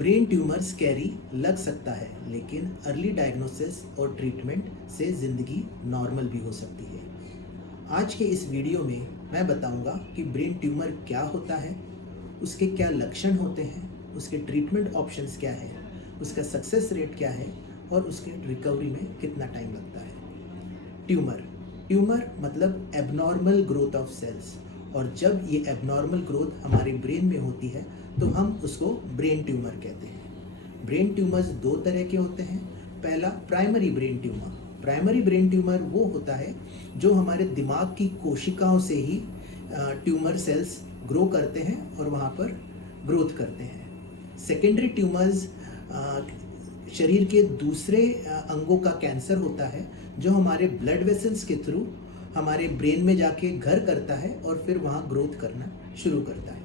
Brain tumour scary लग सकता है, लेकिन अर्ली डायग्नोसिस और ट्रीटमेंट से ज़िंदगी नॉर्मल भी हो सकती है। आज के इस वीडियो में मैं बताऊंगा कि ब्रेन ट्यूमर क्या होता है, उसके क्या लक्षण होते हैं, उसके ट्रीटमेंट ऑप्शंस क्या है, उसका सक्सेस रेट क्या है और उसके रिकवरी में कितना टाइम लगता है। ट्यूमर मतलब एबनॉर्मल ग्रोथ ऑफ सेल्स, और जब ये एबनॉर्मल ग्रोथ हमारे ब्रेन में होती है तो हम उसको ब्रेन ट्यूमर कहते हैं। ब्रेन ट्यूमर्स दो तरह के होते हैं। पहला primary brain tumour. Primary brain tumour वो होता है जो हमारे दिमाग की कोशिकाओं से ही ट्यूमर सेल्स ग्रो करते हैं और वहाँ पर ग्रोथ करते हैं। सेकेंडरी ट्यूमर्स शरीर के दूसरे अंगों का कैंसर होता है जो हमारे ब्लड वेसल्स के थ्रू हमारे ब्रेन में जाके घर करता है और फिर वहाँ ग्रोथ करना शुरू करता है।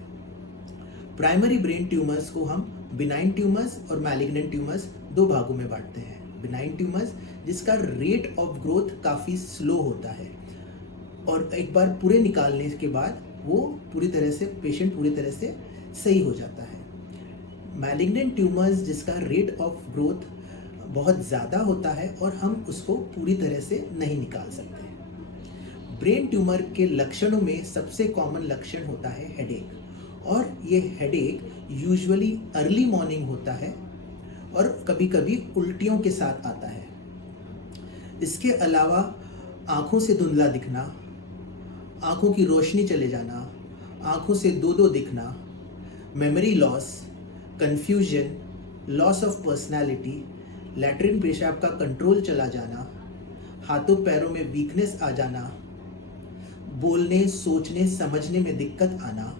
प्राइमरी ब्रेन ट्यूमर्स को हम बिनाइन ट्यूमर्स और मैलिग्नेंट ट्यूमर्स दो भागों में बांटते हैं। बिनाइन ट्यूमर्स जिसका रेट ऑफ ग्रोथ काफ़ी स्लो होता है और एक बार पूरे निकालने के बाद वो पेशेंट पूरी तरह से सही हो जाता है। मैलिग्नेंट ट्यूमर्स जिसका रेट ऑफ ग्रोथ बहुत ज़्यादा होता है और हम उसको पूरी तरह से नहीं निकाल सकते। ब्रेन ट्यूमर के लक्षणों में सबसे कॉमन लक्षण होता है हेडेक, और ये हेडेक यूजुअली अर्ली मॉर्निंग होता है और कभी कभी उल्टियों के साथ आता है। इसके अलावा आँखों से धुंधला दिखना, आँखों की रोशनी चले जाना, आँखों से दो दो दिखना, memory loss, confusion, loss of personality, latrine पेशाब का कंट्रोल चला जाना, हाथों पैरों में वीकनेस आ जाना, बोलने सोचने समझने में दिक्कत आना,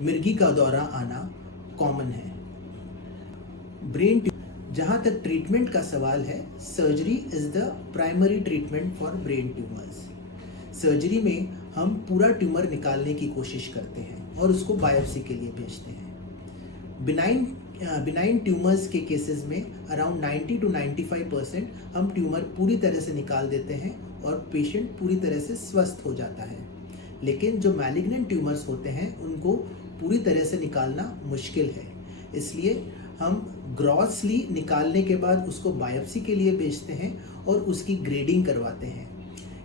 मिर्गी का दौरा आना कॉमन है। जहाँ तक ट्रीटमेंट का सवाल है, surgery is the primary treatment for brain tumours. Surgery में हम पूरा ट्यूमर निकालने की कोशिश करते हैं और उसको बायोप्सी के लिए भेजते हैं। बिनाइन ट्यूमर्स के केसेस में अराउंड 90 to 95% हम ट्यूमर पूरी तरह से निकाल देते हैं और पेशेंट पूरी तरह से स्वस्थ हो जाता है। लेकिन जो मैलिग्नेंट ट्यूमर्स होते हैं उनको पूरी तरह से निकालना मुश्किल है, इसलिए हम ग्रॉसली निकालने के बाद उसको बायोप्सी के लिए भेजते हैं और उसकी ग्रेडिंग करवाते हैं।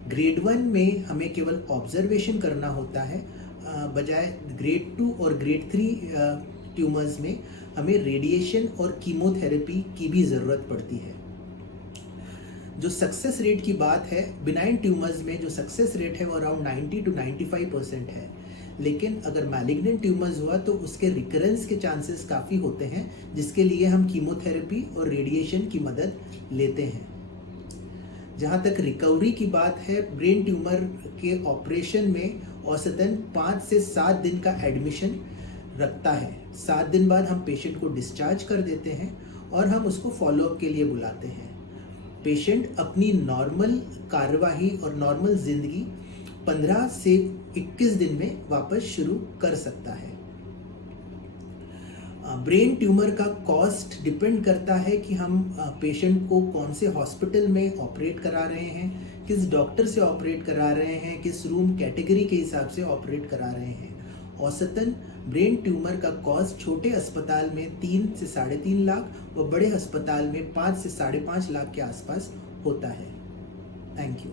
ग्रेड 1 में हमें केवल ऑब्जर्वेशन करना होता है, बजाय ग्रेड 2 और ग्रेड 3 ट्यूमर्स में हमें रेडिएशन और कीमोथेरेपी की भी ज़रूरत पड़ती है। जो सक्सेस रेट की बात है, बिनाइन ट्यूमर्स में जो सक्सेस रेट है वो अराउंड 90 to 95% है, लेकिन अगर मैलिग्नेंट ट्यूमर्स हुआ तो उसके रिकरेंस के चांसेस काफ़ी होते हैं, जिसके लिए हम कीमोथेरेपी और रेडिएशन की मदद लेते हैं। जहाँ तक रिकवरी की बात है, ब्रेन ट्यूमर के ऑपरेशन में औसतन 5 से 7 दिन का एडमिशन रखता है। 7 दिन बाद हम पेशेंट को डिस्चार्ज कर देते हैं और हम उसको फॉलोअप के लिए बुलाते हैं। पेशेंट अपनी नॉर्मल कार्यवाही और नॉर्मल ज़िंदगी 15 से 21 दिन में वापस शुरू कर सकता है। ब्रेन ट्यूमर का कॉस्ट डिपेंड करता है कि हम पेशेंट को कौन से हॉस्पिटल में ऑपरेट करा रहे हैं, किस डॉक्टर से ऑपरेट करा रहे हैं, किस रूम कैटेगरी के हिसाब से ऑपरेट करा रहे हैं। औसतन ब्रेन ट्यूमर का कॉस्ट छोटे अस्पताल में 3 से 3.5 लाख और बड़े अस्पताल में 5 से 5.5 लाख के आसपास होता है। Thank you.